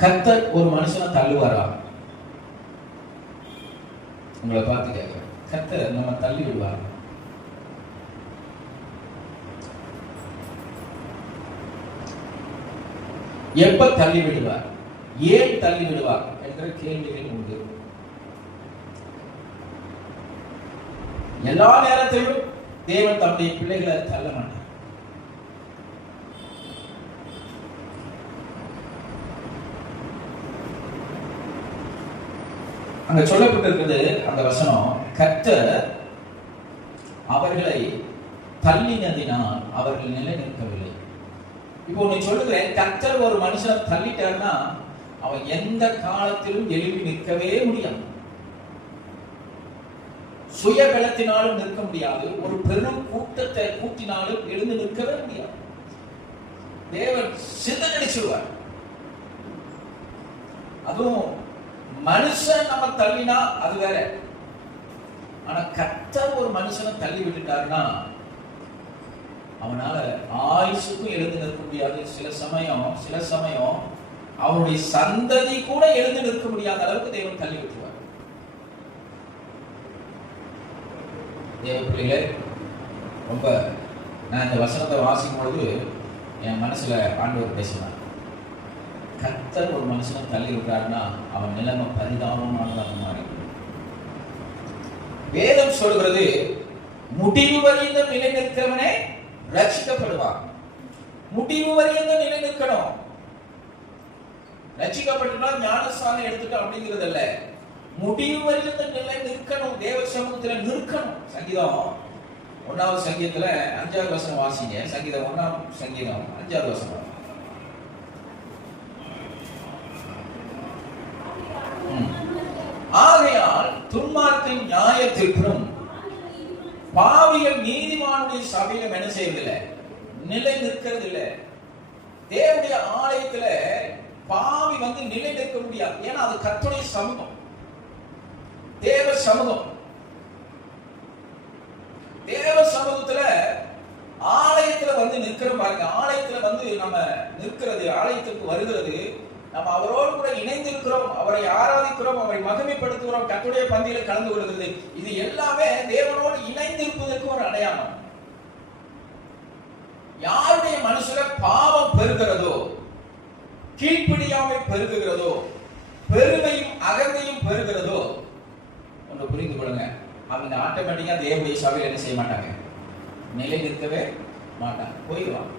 கர்த்தர் ஒரு மனுஷனை தள்ளுவாரா? உங்களை பார்த்து கேட்க, கர்த்தர் நம்ம தள்ளி விடுவார்? எப்ப தள்ளி விடுவார், ஏன் தள்ளி விடுவார் என்ற கேள்விகள் உண்டு. எல்லா நேரத்திலும் தேவன் தம்முடைய பிள்ளைகளை தள்ள மாட்டார். அங்க சொல்லப்பட்டிருக்கிறது அந்த வசனம், கர்த்தர் அவர்களை தள்ளினதினால் அவர்கள் நிலை நிற்கவில்லை. இப்போ நீ சொல்லுகிறேன், கர்த்தர் ஒரு மனுஷனை தள்ளிட்டாருன்னா அவன் எந்த காலத்திலும் எழுப்பி நிற்கவே முடியாது. சுய பலத்தினாலும் நிற்க முடியாது, ஒரு பெரும் கூட்டத்தை கூட்டினாலும் எழுந்து நிற்கவே முடியாது. தேவன் சிதறடிச்சுடுவார். அதுவும் மனுஷன் நம்ம தள்ளினா அது வேற. ஆனா கர்த்தர் ஒரு மனுஷனை தள்ளி விட்டுட்டாருன்னா அவனால ஆயுசுக்கும் எழுந்து நிற்க முடியாது. சில சமயம் அவனுடைய சந்ததி கூட எழுந்து நிற்க முடியாத அளவுக்கு தேவன் தள்ளி விட்டுருவார். தேவ பிள்ளைகளே, ரொம்ப நான் இந்த வசனத்தை வாசிக்கும் பொழுது என் மனசுல ஆண்டவர் பேசினார். கர்த்தர் ஒரு மனுஷனை தள்ளி விட்டாருன்னா அவன் நிலைமை பரிதாபமானதாக மாறி. வேதம் சொல்கிறது, முடிவு வரைந்த நிலை நிற்கிறவனே ரட்சிக்கப்படுவான். முடிவு வரைந்த நிலை நிற்கணும். ரட்சிக்கப்பட்டுனா ஞானஸ்நானம் எடுத்துட்டோம் அப்படிங்கிறது அல்ல, முடிவு வரைந்த நிலை நிற்கணும். தேவ சமூகத்துல நிற்கணும். சங்கீதம் 1வது சங்கீதத்துல 5வது வசனம் வாசிங்க. சங்கீதம் 1ஆம் சங்கீதம் 5வது வசனம். ஆகையால் துன்மார்க்கன் நியாயத்திற்கும் பாவிகள் நீதிமானுடைய சபையிலும் என்ன செய்வதில்லை, நிலை நிற்கிறது இல்லை. தேவனுடைய ஆலயத்துல பாவி நிலை நிற்க முடியாது. ஏன்னா அது கர்த்தருடைய சமூகம், தேவ சமூகம். தேவ சமூகத்துல ஆலயத்துல நிற்கிற பாருங்க. ஆலயத்துல நம்ம நிற்கிறது, ஆலயத்துக்கு வருகிறது, நம்ம அவரோடு கூட இணைந்திருக்கிறோம், அவரை ஆராதிக்கிறோம், அவரை மகிமைப்படுத்துகிறோம், கர்த்தருடைய பந்தியில கலந்து கொள்கிறது. இது எல்லாமே தேவனோடு இணைந்திருப்பதற்கு ஒரு அடையாளம். யாருடைய மனசுல பாவம் பெருகிறதோ, கீழ்ப்படியாமை பெருகுகிறதோ, பெருமையும் அகந்தையும் பெருகிறதோ, ஒன்று புரிந்து கொள்ளுங்க, அவங்க ஆட்டோமேட்டிக்கா தேவனுடைய சபையில் என்ன செய்ய மாட்டாங்க, நிலை நிற்கவே மாட்டாங்க, போயிடுவாங்க.